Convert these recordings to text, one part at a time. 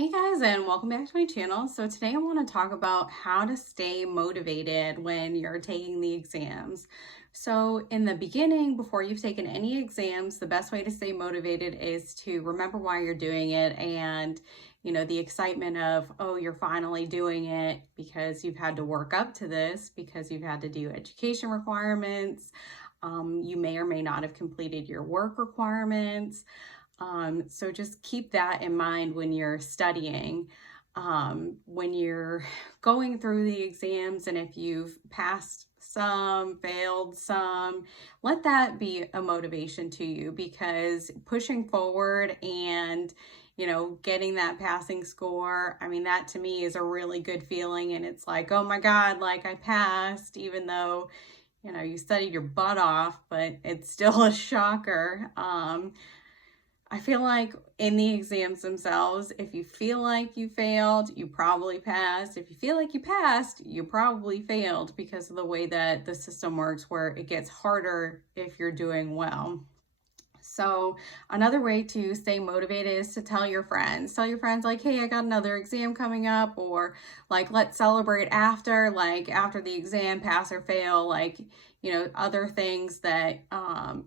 Hey guys, and welcome back to my channel. So today I want to talk about how to stay motivated when you're taking the exams. So in the beginning, before you've taken any exams, the best way to stay motivated is to remember why you're doing it and the excitement of, oh, you're finally doing it because you've had to work up to this, because you've had to do education requirements. You may or may not have completed your work requirements. So just keep that in mind when you're studying, when you're going through the exams, and if you've passed some, failed some, let that be a motivation to you, because pushing forward and getting that passing score, I mean, that to me is a really good feeling. And it's like, oh my God, like I passed, even though, you studied your butt off, but it's still a shocker. I feel like in the exams themselves, if you feel like you failed, you probably passed. If you feel like you passed, you probably failed, because of the way that the system works, where it gets harder if you're doing well. So another way to stay motivated is to tell your friends. Tell your friends like, hey, I got another exam coming up, or like, let's celebrate after, like after the exam, pass or fail, like, other things that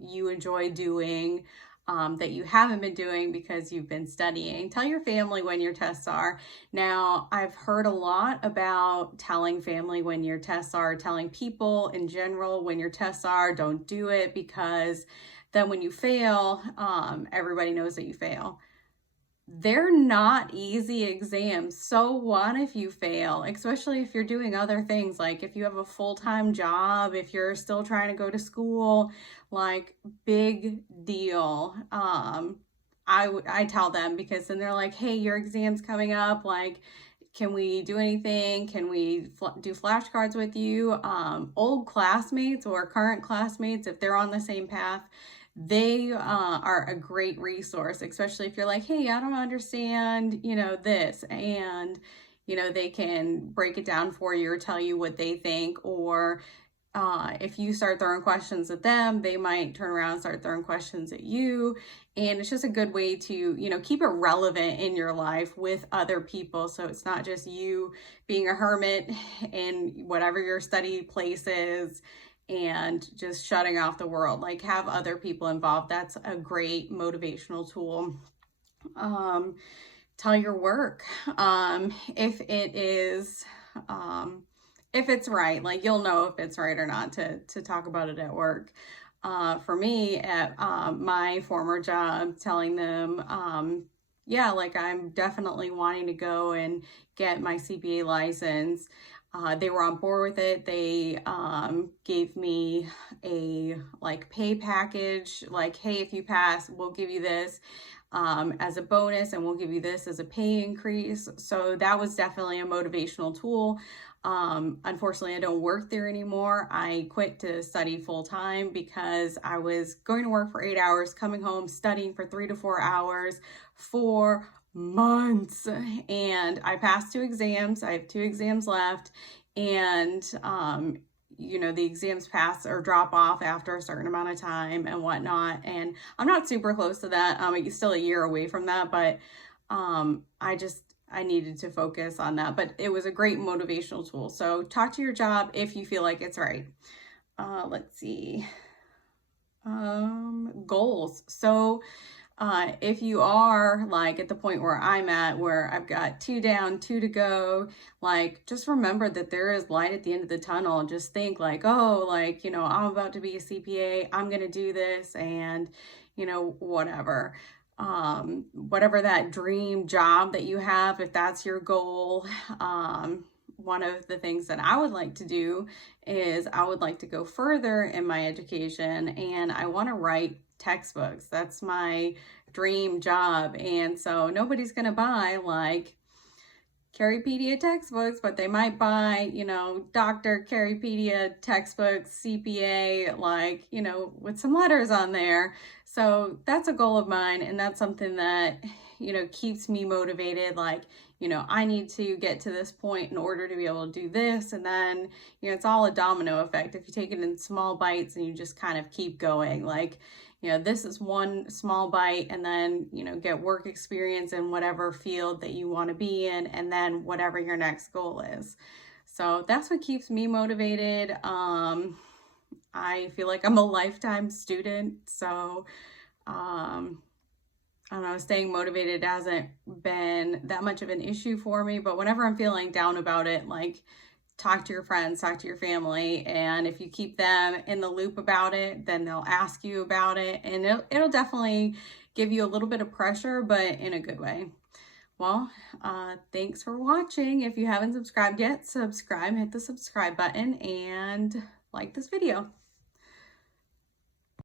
you enjoy doing. That you haven't been doing because you've been studying. Tell your family when your tests are. Now, I've heard a lot about telling family when your tests are, telling people in general when your tests are. Don't do it, because then when you fail, everybody knows that you fail. They're not easy exams. So what if you fail, especially if you're doing other things, like if you have a full-time job, if you're still trying to go to school, like big deal. I tell them, because then they're like, hey, your exam's coming up, like, can we do anything? Can we do flashcards with you? Old classmates or current classmates, if they're on the same path, they are a great resource, especially if you're like, hey, I don't understand, this. And, they can break it down for you or tell you what they think. Or if you start throwing questions at them, they might turn around and start throwing questions at you. And it's just a good way to, keep it relevant in your life with other people. So it's not just you being a hermit in whatever your study place is and just shutting off the world. Like, have other people involved. That's a great motivational tool. Tell your work. If it is, if it's right, like you'll know if it's right or not to talk about it at work. For me at my former job, telling them, yeah, like I'm definitely wanting to go and get my CPA license. They were on board with it. They gave me a like pay package, like, hey, if you pass, we'll give you this as a bonus, and we'll give you this as a pay increase. So that was definitely a motivational tool. Unfortunately, I don't work there anymore. I quit to study full time because I was going to work for 8 hours, coming home, studying for 3 to 4 hours for months. And I passed 2 exams. I have 2 exams left. And, the exams pass or drop off after a certain amount of time and whatnot. And I'm not super close to that. It's still a year away from that, but I needed to focus on that. But it was a great motivational tool. So talk to your job if you feel like it's right. Let's see. Goals. So if you are like at the point where I'm at, where I've got 2 down, 2 to go, like, just remember that there is light at the end of the tunnel. Just think like, oh, like, I'm about to be a CPA, I'm going to do this, and, whatever. Whatever that dream job that you have, if that's your goal, one of the things that I would like to do is I would like to go further in my education, and I want to write textbooks. That's my dream job. And so nobody's going to buy like Carriepedia textbooks, but they might buy, Dr. Carriepedia textbooks, CPA, like, with some letters on there. So that's a goal of mine. And that's something that, keeps me motivated. Like, I need to get to this point in order to be able to do this. And then, it's all a domino effect. If you take it in small bites and you just kind of keep going, like, this is one small bite, and then, get work experience in whatever field that you want to be in, and then whatever your next goal is. So that's what keeps me motivated. I feel like I'm a lifetime student, so I don't know, staying motivated hasn't been that much of an issue for me, but whenever I'm feeling down about it, like, talk to your friends, talk to your family, and if you keep them in the loop about it, then they'll ask you about it, and it'll definitely give you a little bit of pressure, but in a good way. Well, thanks for watching. If you haven't subscribed yet, subscribe, hit the subscribe button, and like this video.